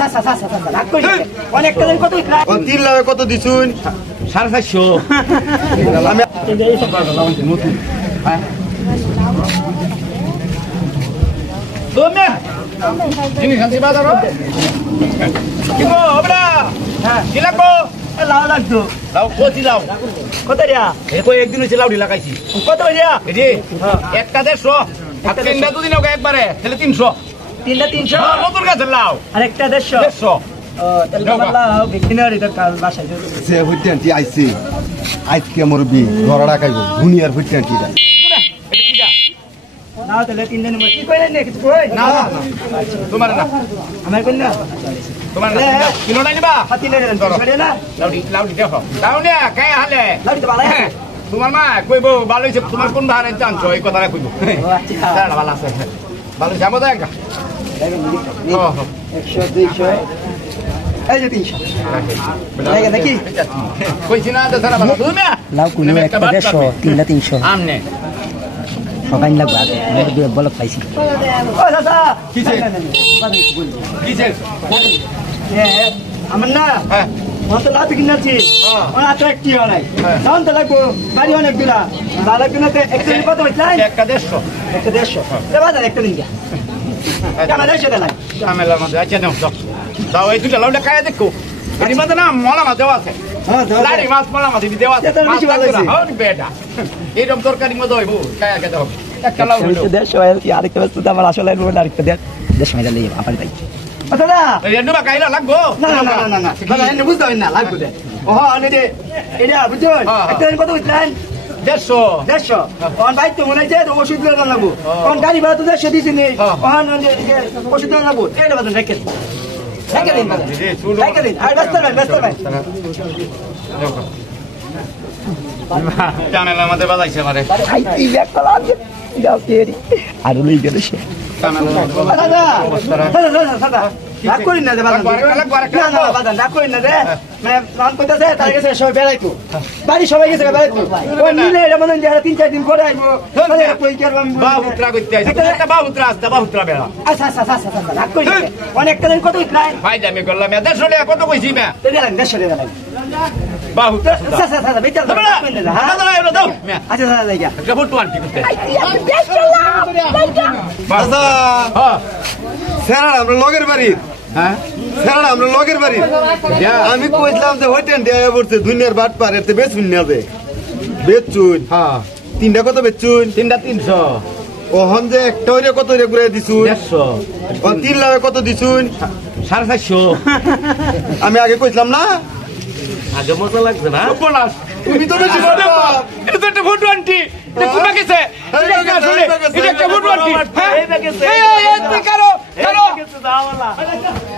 3 লাখ কত দিছুন 450 আমি Domnya. Ini ganti bazar lo. Kimo, obra. Gila ko. লাউ লাগতো লাউ কোটি লাউ। কত রিয়া এই কই একদিন হইছে লাউডি লাগাইছি। কত রিয়া এই যে একটা 150 আর তিনটা দুদিন ওকে একবারে তাহলে 300 তিনটা 300 নতুন গাছের লাউ আর একটা 150 150 তাহলে লাউ বিকিনারি তো কাল বাসায় সে হুইটেন্টি আইছে আজকে মোর বি ঘর রাখাইব দুনিয়ার হুইটেন্টি এটা কি যা না তাহলে 3 দিন কি কইলেন না কিছু কই না তোমার না আমার কই না তোমার না কিলো নাই নিবা হাতি লে দেন সরে না লাউডি দেখো লাউডি কাই হালে লাউডি তো ভালো তোমার মা কইবো ভালো হইছে তোমার কোন ভাড়া জানছো এই কথাটা কইবো আচ্ছা ভালো আছে ভালো যাবো তো একটা 100 200 এই যে 300 লাগে নাকি কইছি না তো সারা ভালো তুমি লাউ কুলো একটা 150 তিনটা 300 আমনে সবাই লাগবে আগে আমরা দুই বলক পাইছি ও দাদা কিছে কিছে আমার না হ্যাঁ মত লাভ কিনাছি ওনা আট্রাক্টিভ নাই দাম তো লাগবো বাড়ি অনেক দূরা দাদা কিনাতে একটা কত হইছে একটা 150 একটা 150 দেবা দাদা একটা দিন যা কেন দেশে দেনা ঝামেলার মধ্যে আচ্ছা নাও দাও এই দুটা লাউটা খায় দেখো এর মধ্যে না মলা মাছ দেওয়া আছে হ্যাঁ লাড়ি মাছ মলা মাছ দেওয়া আছে এটা বেশি ভালো হইছে হ্যাঁ বেটা এইরকম তরকারির মধ্যে হইবো খায় খেতে হবে একটা লাউ হইলো দেশ আরেকটা বস্তু আমার আসলে আরেকটা দেশ মেলা লই আপনি তাই আচ্ছা না রেন্ডু বা খাইলা লাগবো না দাদা এনে বুঝতে হয় না লাগবে দে ও হ্যাঁ নে এটা বুঝছেন একটা দিন কত হইছেন 150 কোন ভাই তো মনে আছে ওষুধ লওয়া লাগবো কোন গাড়ি ভাড়া তো 150 দিছি নেই কোন ওষুধ লওয়া লাগবো এটা বাদ রেখে দিন রেখে দিন আর ব্যস্ত ভাই ঝামেলার মধ্যে বাজাইছে আমারে খাইতি একটা লাগে যাও তেরি আর লই গেল সে দাদা রাগ করি না বাদান না বাদান রাগ করি না রে মানে প্ল্যান করতেছে তার কাছে সবাই বেড়াইতো বাড়ি সবাই গেছে বেড়াইতো ওই মিলে এটা মনে হয় 3-4 দিন পরে আইবো কই কি করব বাহুত্রা করতে আইছে একটা বাহুত্রা আসছে বাহুত্রা বেড়া আচ্ছা রাগ করি না অনেকটা দিন কত ইতলাই ভাই আমি করলাম এদের শুনে কত কইছি মে তেলেন দেশে রে বাহুত্রা আচ্ছা বেচাল দাও আচ্ছা দাদা যাইয়া একটা ফটো আনটি করতে দাদা হ্যাঁ স্যার আমরা লগের বাড়ি হ্যাঁ স্যার আমরা লগের বাড়ি আমি কইছিলাম যে হোটেল দেয়া পড়ছে দুনিয়ার বাট পার এতে বেচুন না যে বেচুন হ্যাঁ তিনটা কত বেচুন তিনটা 300 ওহন যে একটা হইরে কত হইরে ঘুরে দিছুন 150 ও 3 লাখ কত দিছুন 450 আমি আগে কইছিলাম না আগে মজা লাগছে না বোনাস তুমি তো বেশি বড় এটা তো একটা ফটো আনটি এটা কোথা গেছে এটা একটা ফটো আনটি হ্যাঁ এই কারো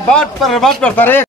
বাট পারে